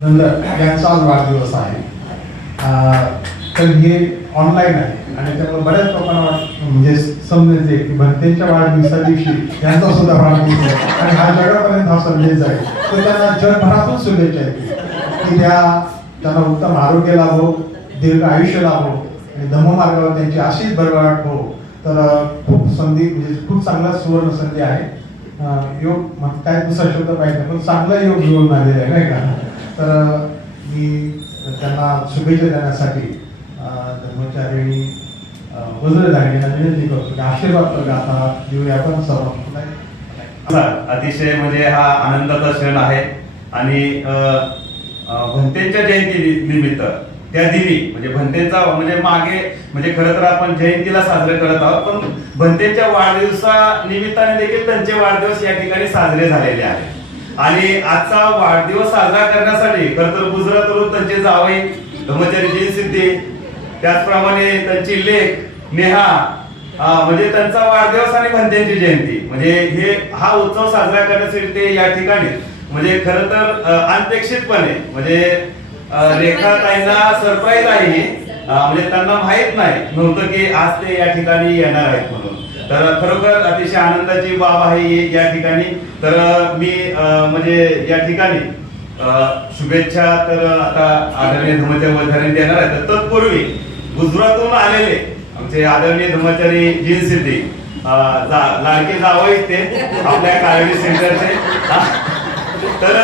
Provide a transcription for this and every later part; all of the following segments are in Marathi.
यांचा आज वाढदिवस आहे. तर हे ऑनलाईन आहे आणि त्यामुळे बऱ्याच लोकांना म्हणजे समजायचे की भंतेच्या वाढदिवसा दिवशी यांचा सुद्धा वाढदिवस आहे आणि हा जगापर्यंत हा संदेश आहे. तर त्यांना जगभरातून शुभेच्छा आहेत की त्यांना उत्तम आरोग्य लाभो, दीर्घ आयुष्य लाभो आणि धर्ममार्गावर त्यांची अशीच भरभराट हो. तर खूप संधी म्हणजे खूप चांगला सुवर्ण संधी आहे. योग काय दुसरा शब्द पाहिजे पण चांगला योग घेऊन आलेला आहे नाही का. तर मी त्यांना शुभेच्छा देण्यासाठी धर्मचारिणी वज्रधारिणीला विनंती करतो की आशीर्वाद प्रदाता देऊया आपण सर्व. अतिशय म्हणजे हा आनंदाचा क्षण आहे आणि भंतेच्या जयंती निमित्त त्या दिनी म्हणजे भंतेचा म्हणजे मागे म्हणजे खरं तर आपण जयंतीला साजरे करत आहोत पण भंतेच्या वाढदिवसा निमित्ताने देखील त्यांचे वाढदिवस या ठिकाणी साजरे झालेले आहेत. आणि आजचा वाढदिवस साजरा करण्यासाठी खरं तर गुजरातवरून त्यांचे जावई धर्मचारी जयसिद्धी त्याचप्रमाणे त्यांची लेक नेहा म्हणजे त्यांचा वाढदिवस आणि भंतेची जयंती म्हणजे हा उत्सव साजरा करण्यासाठी ते या ठिकाणी म्हणजे खरं तर अनपेक्षितपणे म्हणजे रेखाताईंना सरप्राईज आहे म्हणजे त्यांना माहित नव्हतं की आज ते या ठिकाणी येणार आहेत म्हणून. तर खरोखर अतिशय आनंदाची बाब आहे या ठिकाणी. तर मी म्हणजे या ठिकाणी शुभेच्छा तर आता आदरणीय धर्मचारी वज्रधारिणी देणार आहेत. तत्पूर्वी गुजरातहून आलेले आमचे आदरणीय धर्मचारी जीनसिद्धी लाडके जावई ते आपल्या कारणी सेंटरचे. तर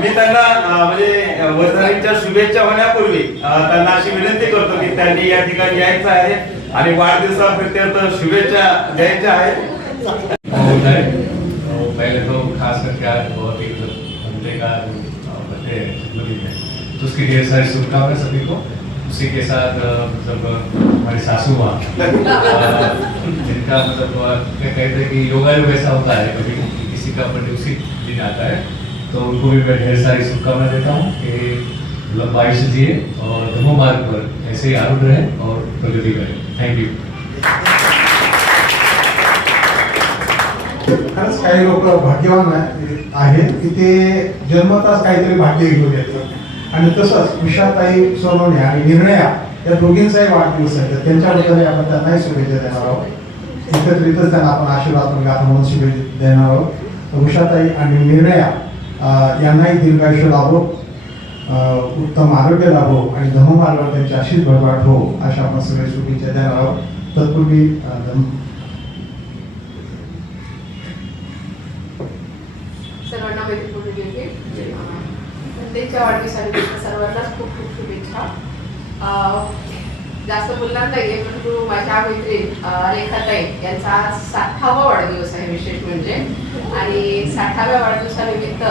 मी त्यांना म्हणजे वज्रधारींच्या शुभेच्छा होण्यापूर्वी त्यांना अशी विनंती करतो की त्यांनी या ठिकाणी यायचं आहे आणि वाढदिवसाप्रित्यर्थ शुभेच्छा द्यायच्या आहेत. पहले तो खास करके आज बहुत ही घंटे का बर्थडे जन्मदिन है तो उसकी ढेर सारी शुभकामनाएं सभी को. उसी के साथ मतलब हमारी सासू माँ जिनका मतलब क्या कहते हैं कि योगा योग ऐसा होता है कभी किसी का बर्थडे उसी दिन आता है तो उनको भी मैं ढेर सारी शुभकामनाएं देता हूँ कि लंबा आयुष्य जिए और धर्म मार्ग पर ऐसे ही आरूढ़ रहे और प्रगति करें. Thank you. खरंच काही लोक भाग्यवान आहेत की ते जन्मताच काहीतरी भाग्य घेऊन येतात. आणि तसंच उषाताई सोनवणे आणि निर्णया या दोघींचाही वाढदिवस आहे. तर त्यांच्याबद्दल आपण त्यांनाही शुभेच्छा देणार आहोत. एकत्रितच त्यांना आपण आशीर्वाद गाथा म्हणून शुभेच्छा देणार आहोत. उषाताई आणि निर्णया यांनाही दीर्घायुष्य लाभो, उत्तम आरोग्य लाभो आणि धर्ममार्गावर त्यांची अशीच भरभराट हो अशा आपण सगळे शुभेच्छा देणार आहोत. तत्पूर्वी सर्वांना त्यांच्या वाढदिवसानिमित्त सर्वांनाच खूप खूप शुभेच्छा. जास्त बोलणार नाहीये परंतु माझ्या मैत्रीण रेखाताई यांचा आज 60वा वाढदिवस आहे विशेष म्हणजे. आणि 60व्या वाढदिवसानिमित्त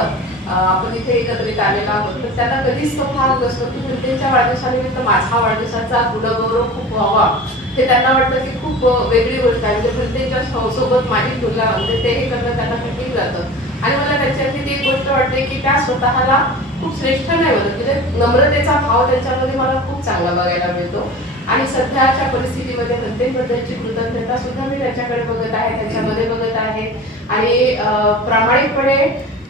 आपण इथे एकत्रित आलेलो आहोत. तर त्यांना कधीच तो भाग नसतो की त्यांच्या वाढदिवसानिमित्त माझा वाढदिवसाचा गुणगौरव खूप व्हावा. ते त्यांना वाटतं की खूप वेगळी गोष्ट आहे म्हणजे त्यांच्या सोबत माझी तुलना म्हणजे तेही करणं त्यांना कठीण जातं. आणि मला त्यांच्यातली ती एक गोष्ट वाटते की त्या स्वतःला खूप श्रेष्ठ नाही म्हणत म्हणजे नम्रतेचा भाव त्यांच्यामध्ये मला खूप चांगला बघायला मिळतो. आणि सध्याच्या परिस्थितीमध्ये भंतेबद्दलची कृतज्ञता सुद्धा मी त्यांच्याकडे बघत आहे, त्यांच्यामध्ये बघत आहे. आणि प्रामाणिकपणे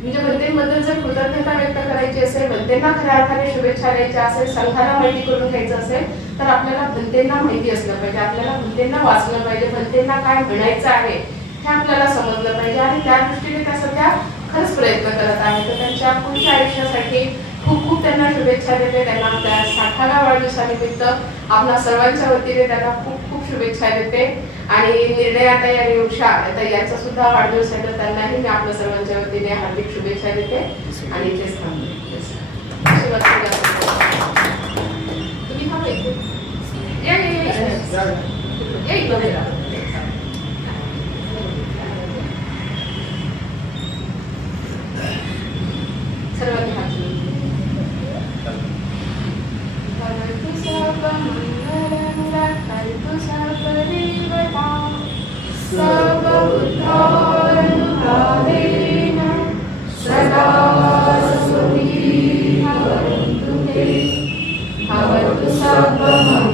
म्हणजे भंतेबद्दल जर कृतज्ञता व्यक्त करायची असेल, भंतेंना खऱ्या अर्थाने शुभेच्छा द्यायच्या असेल, संघाला माहिती करून घ्यायचं असेल तर आपल्याला भंतेंना माहिती असलं पाहिजे, आपल्याला भंतेंना वाचलं पाहिजे, भंतेंना काय म्हणायचं आहे हे आपल्याला समजलं पाहिजे. आणि त्या दृष्टीने त्या सध्या खरंच प्रयत्न करत आहेत. तर त्यांच्या पुढच्या आयुष्यासाठी खूप खूप त्यांना शुभेच्छा देते. त्यांना त्या 60व्या वाढदिवसानिमित्त आपल्या सर्वांच्या वतीने त्यांना खूप खूप शुभेच्छा देते. आणि निर्णयाताई आणि उषा यांचा सुद्धा वाढदिवस आहे तर त्यांनाही मी आपल्या सर्वांच्या वतीने हार्दिक शुभेच्छा देते. आणि इथेच थांबते. तुम्ही हा सर्वांनी हात भवतु सर्वमंगलं